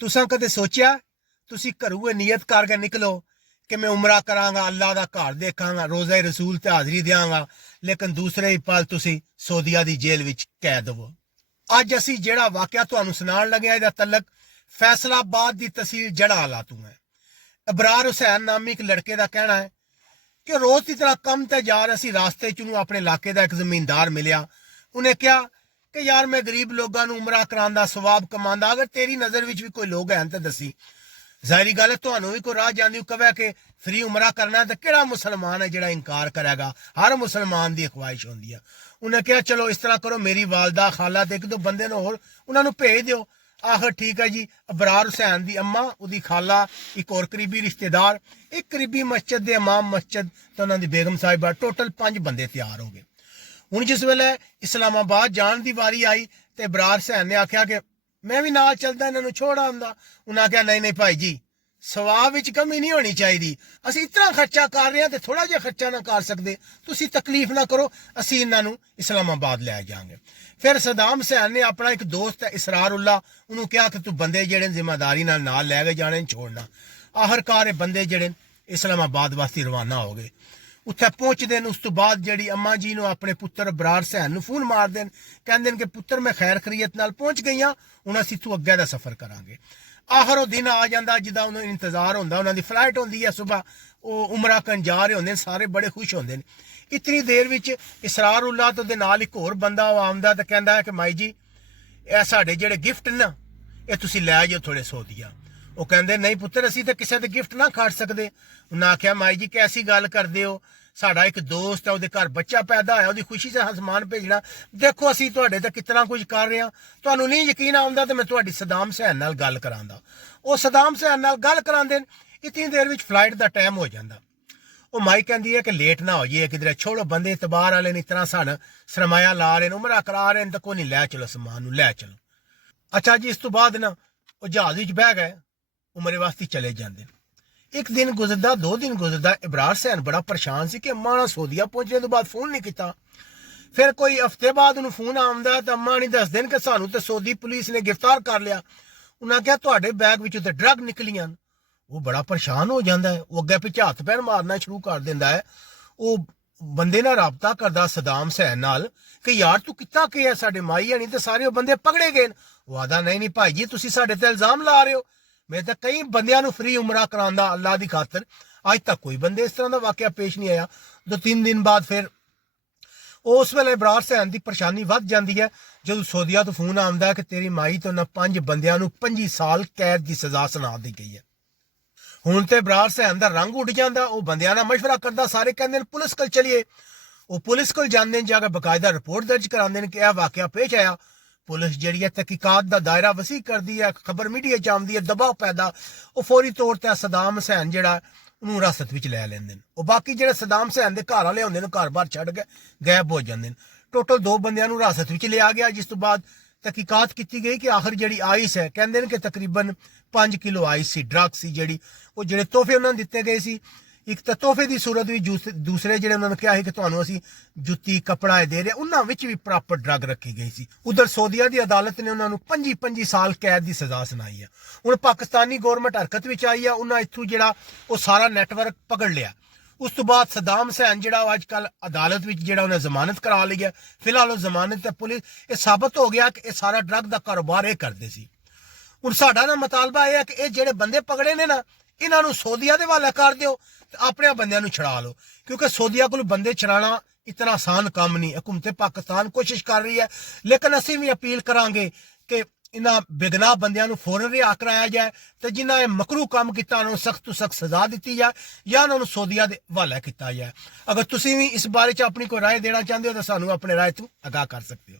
तुसां कदे सोचिया तुसी घरों नीयत करके निकलो कि मैं उमरा करांगा, अल्लाह दा घर देखांगा, रोज़ा रसूल ते हाज़री देंगा, लेकिन दूसरे ही पल तुसी सऊदीया दी जेल विच कैद हो। अज असी जेड़ा वाकया तुहानू सुनाण लगे इहदा तलक फैसलाबाद दी तहसील जड़ाला तू है। अबरार हुसैन नामी एक लड़के का कहना है कि रोज की तरह कम ते जा रहे सी, रास्ते च अपने इलाके का एक जमींदार मिलिया। उन्हें कहा कि यार मैं गरीब लोगों उमरा करांदा, सवाब कमांदा, अगर तेरी नज़र विच भी कोई लोग हैं तो दसी। जाहिरी गल है तुहानू भी कोई राह जांदी कवे कि फ्री उमरा करना है तो किहड़ा मुसलमान है जिहड़ा इनकार करेगा? हर मुसलमान की ख्वाहिश होंदी है। उन्हें कहा चलो इस तरह करो, मेरी वालदा खाला ते एक दो बंदे ने होर उन्होंने भेज दिओ। आखिर ठीक है जी। अबरार हुसैन दी अम्मा, उदी खाला, एक और करीबी रिश्तेदार, एक करीबी मस्जिद दे इमाम मस्जिद ते उन्हां दी बेगम साहिबा, टोटल 5 बंदे तैयार हो गए। हुण जिस वेले इस्लामाबाद जाण दी वारी आई ते अबरार हुसैन ने आख्या कि मैं भी नाल चलदा, इन्हां नूं छोड़ आंदा। उन्हें आख्या नहीं नहीं भाई जी, सवाब विच कमी नहीं होनी चाहिए, असीं इतना खर्चा कर रहे हैं तो थोड़ा जिहा खर्चा ना कर सकते? तुसीं तकलीफ ना करो, असीं इन्हां नूं इस्लामाबाद लै जाएंगे। फिर सदाम हुसैन ने अपना एक दोस्त है इसरार उल्ला, उन्होंने कहा कि तू बंदे जेड़े जिम्मेदारी नाल लै के जाने छोड़ना। आखिरकार बंदे जेड़े इस्लामाबाद वास्ते रवाना हो गए। उत्थे पहुंचते हैं, उस तो बाद जी अम्मा जी ने अपने पुत्र अबरार हुसैन नूं फोन मार देन, कहंदे कि पुत्र मैं खैर खरीयत नाल पहुंच गई हाँ, हुण असीं तू अग्गे दा सफर करांगे। आखिर वो दिन आ जाता जिदा उन्हें इंतजार होंदा, उन्होंने फ्लाइट होंदी है सुबह, वो उमरा करन जा रहे होंदे, सारे बड़े खुश होंदे। इतनी देर विच इसरार उल्ला तो नाल एक होर बंदा आंदा ते कहंदा है कि माई जी ए साडे जेड़े गिफ्ट ना ये तुसीं लै जाओ थोड़े सौदिया। वो कहंदे नहीं पुत्र असीं ते किसी दे गिफ्ट ना खड़ सकदे। उन्हें आख्या माई जी कैसी गल करदे हो, साडा एक दोस्त है, उहदे घर बच्चा पैदा होया, उहदी खुशी च समान भेजना, देखो असीं तुहाडे ते कितना कुछ कर रहे हैं, तुहानू नहीं यकीन आउंदा ते मैं तुहाडी सदाम हुसैन नाल गल करांदा। वो सदाम हुसैन नाल गल करांदे। इतनी देर विच फ्लाइट दा टाइम हो जांदा। वो माई कहती है कि लेट ना हो जाइए किधर, छोड़ो बंदे इतबार वाले ने इतना सन सरमाया ला रहे हैं, उमरा करा रहे हैं, तो कोई नहीं लै चलो समान नूं लै चलो। अच्छा जी, इस तो बाद ना वो जहाज विच बह गए, उमरे वास्ते चले जाते। एक दिन गुजरदा, 2 दिन गुजरदा, अबरार हुसैन बड़ा परेशान सी कि अम्मा ने सऊदीया पहुंचने तो बाद फोन नहीं किया। फिर कोई हफ्ते बाद उन्होंने फोन आंदा तो अम्मा नहीं दसदे कि सानू तो सऊदी पुलिस ने गिरफ्तार कर लिया। उन्हें कहा तुहाडे बैग विचों ते ड्रग निकलियां। वो बड़ा परेशान हो जाता है, वो अगे पिछे हथ पैर मारना शुरू कर देंदा है। वो बंदे नाल राबता करदा सदाम हुसैन नाल कि यार तू किता कि है, साडे माई है नहीं तो सारे बंदे पकड़े गए। वो आदा नहीं नहीं भाई जी तुसीं साडे ते इल्जाम ला रहे हो, मैं तो कई बंदियां नूं फ्री उमरा करांदा अल्लाह दी खातर, अज तक कोई बंदे इस तरह का वाकया पेश नहीं आया। 2-3 दिन बाद फिर उस वेले अबरार हुसैन की परेशानी वध जाती है जो सऊदीया तो फोन आंदा है कि तेरी माई तो उन्हें 5 बंदियां नूं 25 साल कैद की सजा सुना दी गई है। हुण ते अबरार हुसैन दा रंग उड़ जाता, वो बंदियां नाल मशवरा करदा, सारे कहंदे पुलिस कोल चलिए। वो पुलिस कोल जांदे जाके बकायदा रिपोर्ट दर्ज करांदे कि यह वाकया पेश आया। पुलिस जिहड़ी है तहकीकात दा दायरा वसी करदी है, खबर मीडिया च आउंदी है, दबाव पैदा, वो फौरी तौर पर सदाम हुसैन जिहड़ा उन्होंने हिरासत विच लै लैंदे ने। वो बाकी जिहड़े सदाम हुसैन दे घर वाले होंदे ने घर बार छड्ड के गायब हो जांदे ने। टोटल 2 बंदियां नूं हिरासत विच लिया गया, जिस तो बाद तहकीकात की गई कि आखिर जिहड़ी आइस है, कहंदे ने कि तकरीबन 5 किलो आइस सी, ड्रग सी, जिहड़ी वो जिहड़े तोहफे उन्होंने दिते गए सी, एक तो तोहफे की सूरत भी, दूसरे जिहड़े उन्होंने कहा कि तुहानूं असीं जुत्ती कपड़ा दे रहे, उन्हां विच भी प्रॉपर ड्रग रखी गई सी। उधर सऊदीया की अदालत ने उन्होंने 25 साल कैद की सजा सुनाई है। हुण पाकिस्तानी गौरमेंट हरकत विच आई है, उन्हां इत्थों जिहड़ा वो सारा नैटवर्क पकड़ लिया। उस तो बाद सदाम हुसैन जिहड़ा अजकल अदालत विच जिहड़ा उन्हें जमानत करा ली है, फिलहाल वो जमानत पुलिस ये साबित हो गया कि ये सारा ड्रग का कारोबार ये करते सी। हुण साडा ना मुतालबा है कि ये जिहड़े बंदे पकड़े ने ना, इन्हां नूं सऊदीया दे हवाले कर दिओ ते अपने बंदियां नूं छड़ा लो, क्योंकि सऊदीया कोल बंदे छड़ाना इतना आसान काम नहीं। हुकूमत पाकिस्तान कोशिश कर रही है, लेकिन असीं भी अपील करांगे कि इन्हां बेगनाह बंदियां नूं फौरन रिहा कराया जाए ते जिन्हां ये मकरू काम कीता उन्हां नूं सख्त तो सख्त सजा दी जाए या उन्हां नूं सऊदीया दे हवाले किया जाए। अगर तुसीं भी इस बारे च अपनी कोई राय देना चाहते हो तो सानूं अपने राय तों आगाह कर सकते हो।